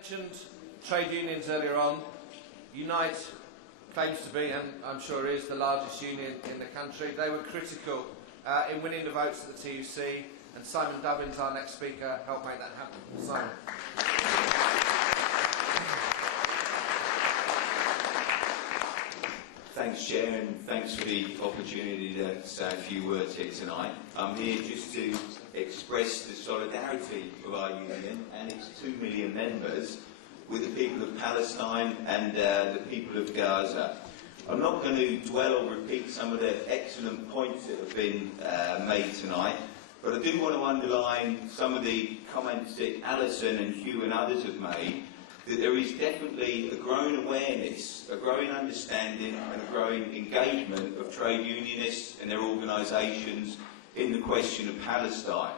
mentioned trade unions earlier on. Unite claims to be, and I'm sure is, the largest union in the country. They were critical in winning the votes at the TUC, and Simon Dubbins, our next speaker, helped make that happen. Simon. Thanks, Chair, and thanks for the opportunity to say a few words here tonight. I'm here just to express the solidarity of our union and its 2 million members with the people of Palestine and the people of Gaza. I'm not going to dwell or repeat some of the excellent points that have been made tonight, but I do want to underline some of the comments that Alison and Hugh and others have made, that there is definitely a growing awareness, a growing understanding and a growing engagement of trade unionists and their organisations in the question of Palestine.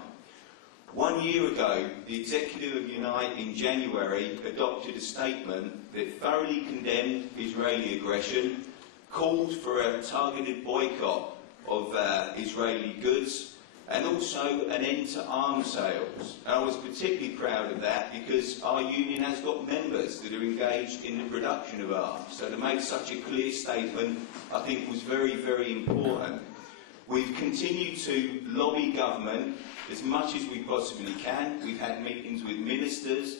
1 year ago, the executive of Unite in January adopted a statement that thoroughly condemned Israeli aggression, called for a targeted boycott of Israeli goods, and also an end to arms sales. And I was particularly proud of that because our union has got members that are engaged in the production of arms. So to make such a clear statement, I think was very, very important. We've continued to lobby government as much as we possibly can. We've had meetings with ministers,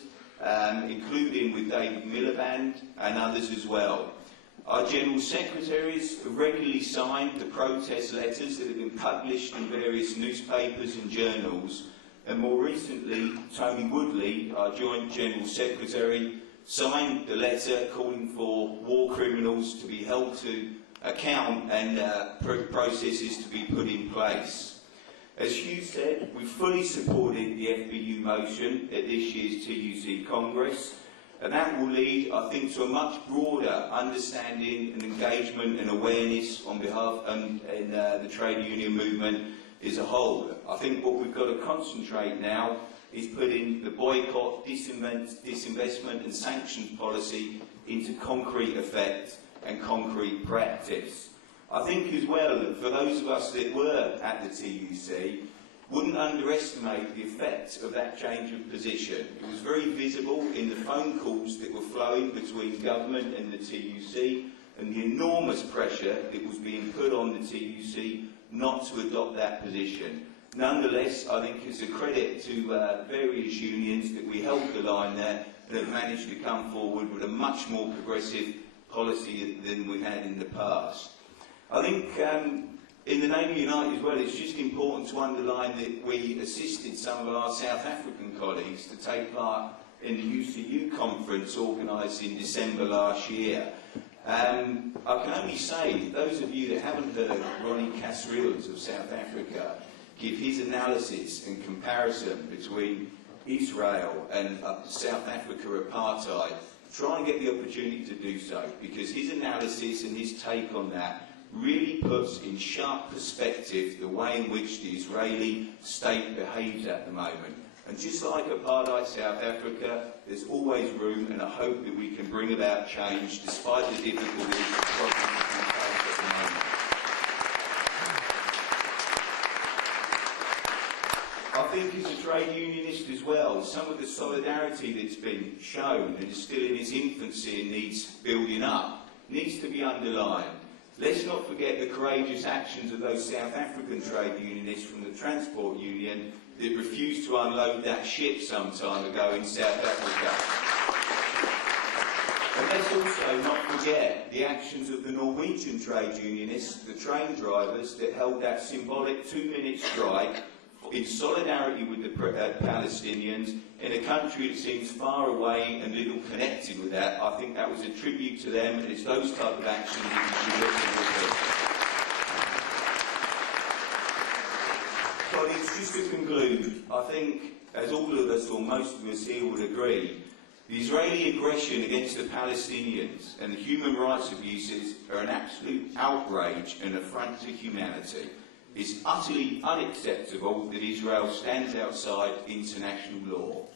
including with David Miliband and others as well. Our General Secretaries have regularly signed the protest letters that have been published in various newspapers and journals, and more recently, Tony Woodley, our Joint General Secretary, signed the letter calling for war criminals to be held to account and processes to be put in place. As Hugh said, we fully supported the FBU motion at this year's TUC Congress, and that will lead, I think, to a much broader understanding and engagement and awareness on behalf of the trade union movement as a whole. I think what we've got to concentrate now is putting the boycott, disinvestment and sanctions policy into concrete effect and concrete practice. I think as well that for those of us that were at the TUC, wouldn't underestimate the effect of that change of position. It was very visible in the phone calls that were flowing between government and the TUC, and the enormous pressure that was being put on the TUC not to adopt that position. Nonetheless, I think it's a credit to various unions that we held the line there and have managed to come forward with a much more progressive policy than we had in the past. I think in the name of Unite as well, it's just important to underline that we assisted some of our South African colleagues to take part in the UCU conference organised in December last year. I can only say, those of you that haven't heard Ronnie Casrills of South Africa give his analysis and comparison between Israel and South Africa apartheid, try and get the opportunity to do so, because his analysis and his take on that really puts in sharp perspective the way in which the Israeli state behaves at the moment. And just like apartheid South Africa, there's always room, and I hope that we can bring about change despite the difficulties and problems we face at the moment. I think as a trade unionist as well, some of the solidarity that's been shown and is still in its infancy and needs building up, needs to be underlined. Let's not forget the courageous actions of those South African trade unionists from the Transport Union that refused to unload that ship some time ago in South Africa. And let's also not forget the actions of the Norwegian trade unionists, the train drivers, that held that symbolic 2-minute strike in solidarity with the Palestinians in a country that seems far away and little connected with that. I think that was a tribute to them, and it's those type of actions that we should look at. Colleagues, just to conclude, I think, as all of us, or most of us here would agree, the Israeli aggression against the Palestinians and the human rights abuses are an absolute outrage and affront to humanity. It's utterly unacceptable that Israel stands outside international law.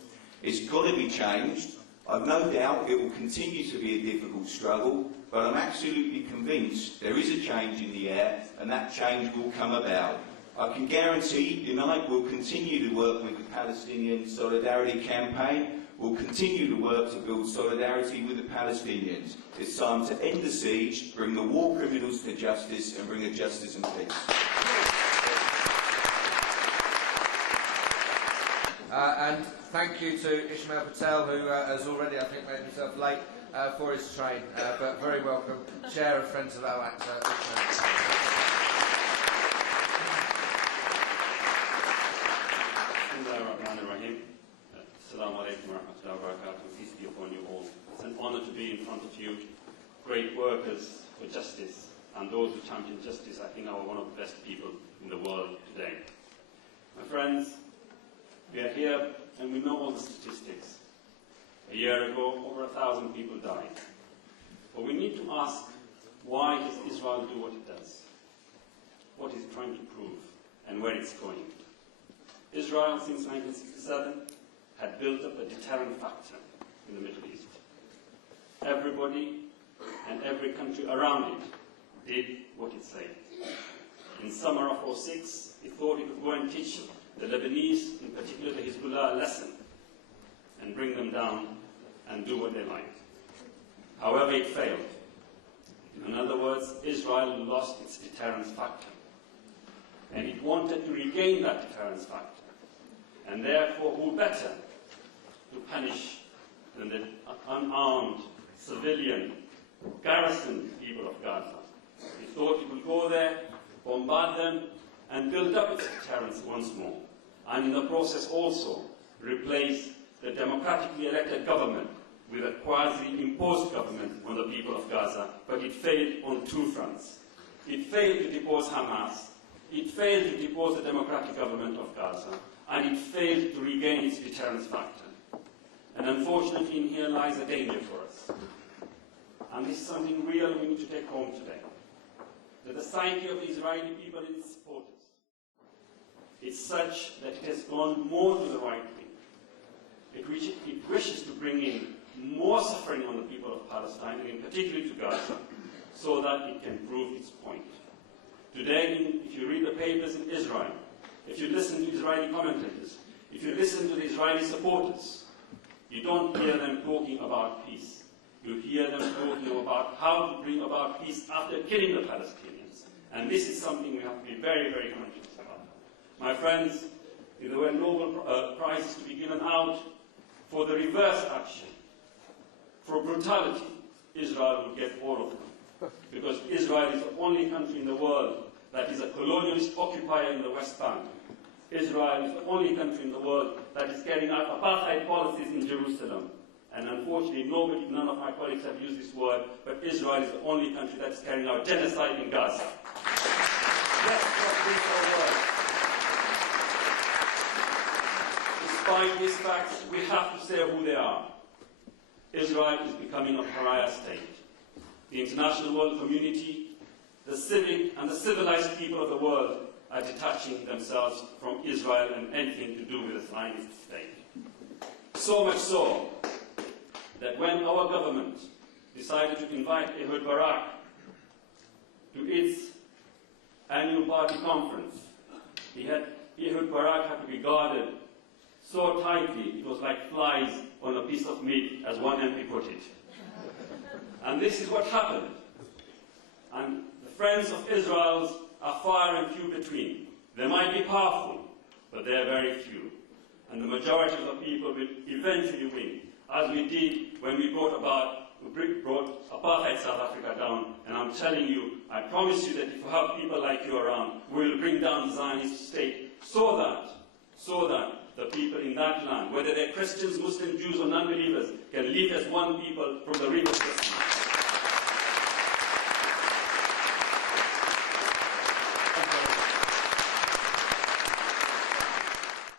It's got to be changed. I've no doubt it will continue to be a difficult struggle, but I'm absolutely convinced there is a change in the air, and that change will come about. I can guarantee Unite will continue to work with the Palestinian Solidarity Campaign. will continue to work to build solidarity with the Palestinians. It's time to end the siege, bring the war criminals to justice, and bring a justice and peace. And thank you to Ismael Patel, who has already, I think, made himself late for his train, but very welcome, Chair of Friends of Aqsa. Assalamu alaikum wa rahmatullahi wa barakatuh. Peace be upon you all. It's an honour to be in front of you, great workers for justice, and those who champion justice, I think, are one of the best people in the world today. My friends, we are here and we know all the statistics. A year ago, over 1,000 people died. But we need to ask, why does Israel do what it does? What is it trying to prove, and where it's going? Israel, since 1967, had built up a deterrent factor in the Middle East. Everybody and every country around it did what it said. In summer of 2006, it thought it would go and teach the Lebanese, in particular the Hezbollah, a lesson and bring them down and do what they like. However, it failed. In other words, Israel lost its deterrence factor. And it wanted to regain that deterrence factor. And therefore, who better to punish than the unarmed, civilian, garrisoned people of Gaza? It thought it would go there, bombard them, and build up its deterrence once more. And in the process also replace the democratically elected government with a quasi-imposed government on the people of Gaza. But it failed on two fronts. It failed to depose Hamas. It failed to depose the democratic government of Gaza. And it failed to regain its deterrence factor. And unfortunately, in here lies a danger for us. And this is something real we need to take home today. That the psyche of the Israeli people and its supporters is such that it has gone more to the right wing. It wishes to bring in more suffering on the people of Palestine, and in particular to Gaza, so that it can prove its point. Today, if you read the papers in Israel, if you listen to Israeli commentators, if you listen to the Israeli supporters, you don't hear them talking about peace. You hear them talking about how to bring about peace after killing the Palestinians. And this is something we have to be very, very conscious about. My friends, if there were Nobel Prizes to be given out for the reverse action, for brutality, Israel would get all of them. Because Israel is the only country in the world that is a colonialist occupier in the West Bank. Israel is the only country in the world that is carrying out apartheid policies in Jerusalem. And unfortunately, none of my colleagues have used this word, but Israel is the only country that is carrying out genocide in Gaza. That's what these are words. Despite these facts, we have to say who they are. Israel is becoming a pariah state. The international world community, the civic and the civilized people of the world are detaching themselves from Israel and anything to do with the Zionist state. So much so that when our government decided to invite Ehud Barak to its annual party conference, Ehud Barak had to be guarded so tightly it was like flies on a piece of meat, as one MP put it. And this is what happened. And the friends of Israel are far and few between. They might be powerful, but they are very few. And the majority of the people will eventually win, as we did when we brought apartheid South Africa down. And I'm telling you, I promise you that if you have people like you around, we will bring down the Zionist state so that the people in that land, whether they're Christians, Muslims, Jews, or non-believers, can live as one people from the river to the sea.